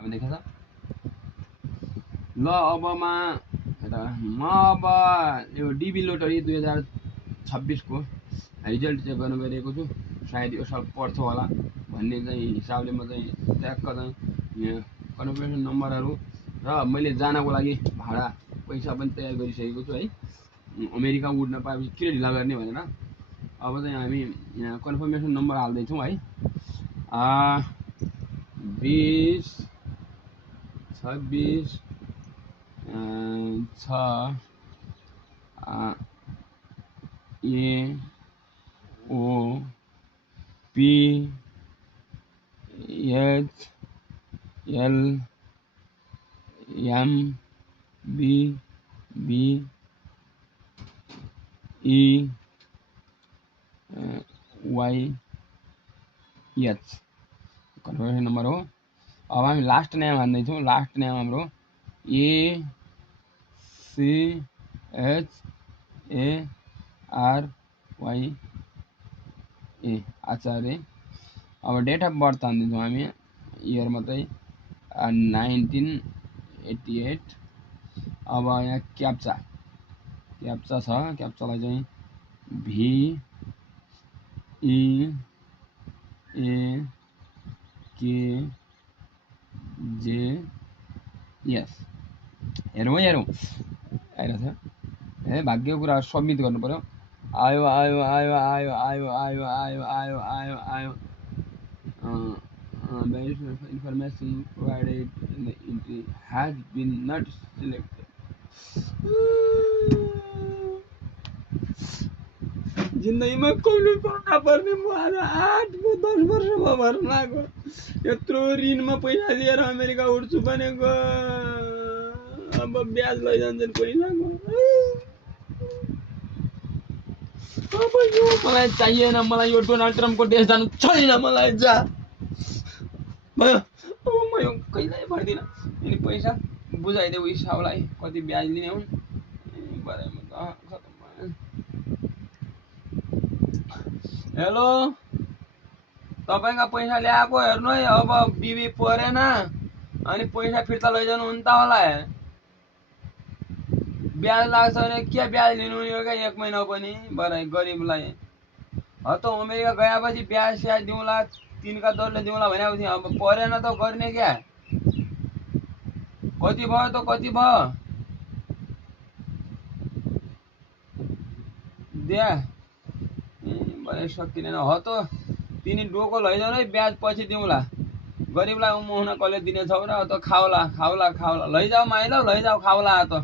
हामी देखेछ ल अबमा म अब यो डिबी लोटरी 2026 को रिजल्ट चेक गर्न गइरहेको छु सायद यो सब पर्छ होला भन्ने चाहिँ हिसाबले म चाहिँ ट्याक्क चाहिँ यहाँ कन्फर्मेसन नम्बरहरू र मैले जानको लागि भाडा पैसा पनि तयार गरिसकेको छु है अमेरिका उड्न पाएपछि किन ढिला गर्ने भनेर अब चाहिँ हामी यहाँ कन्फर्मेसन नम्बर हाल्दैछौँ है 20 26 छ A O P H L M B B E Y H confirmation number हो अब हामी लास्ट नेम हाल्दैछौँ लास्ट नेम हाम्रो A C H A R Y A Acharya अब डेट अफ बर्थ हाल्दैछौँ हामी इयर मात्रै 1988 अब यहाँ क्याप्चा छ क्याप्चालाई चाहिँ भी ई ए के जे यस हेरौँ आइरहेछ ए भाग्यको कुरा सबमिट गर्नु पर्यो आयो आयो आयो आयो आयो आयो आयो आयो आयो आयो information provided in the entry has been not selected जिन्दगीमा कहिले पर्ना पर्ने म आज 8 10 वर्षमा भर्न आएको यत्रो ऋणमा पैसा लिएर अमेरिका उड्छु भनेको अब ब्याज लैजान्छन् पैसाको अब यो मलाई चाहिएन मलाई यो डोनाल्ड ट्रम्पको देश जानु छैन मलाई जा भयो अब म यो कहिल्यै भर्दिनँ अनि पैसा बुझाइदेऊ हिसाबलाई कति ब्याज लिने हुन् बारेमा त खतम भयो हेलो तपाईका पैसा ल्याएको हेर्नु है अब बिबी परेन अनि पैसा फिर्ता लैजानु हुन्छ होला ब्याज लाग्छ भने के ब्याज लिनु यो क्या 1 महिना पनि बराई गरिबलाई त अमेरिका गएपछि ब्याज स्याज दिउँला 3 का दरले दिउँला भनेको थियो अब परेन त गर्ने क्या कति भयो त कति भयो द्या बराई सकिँदैन त तिनी डोको लैजाऊ है ब्याज पछि दिउँला गरिबलाई उमाउन कसले दिने छौ र त खाउला लैजाऊ माइला लैजाऊ खाउला त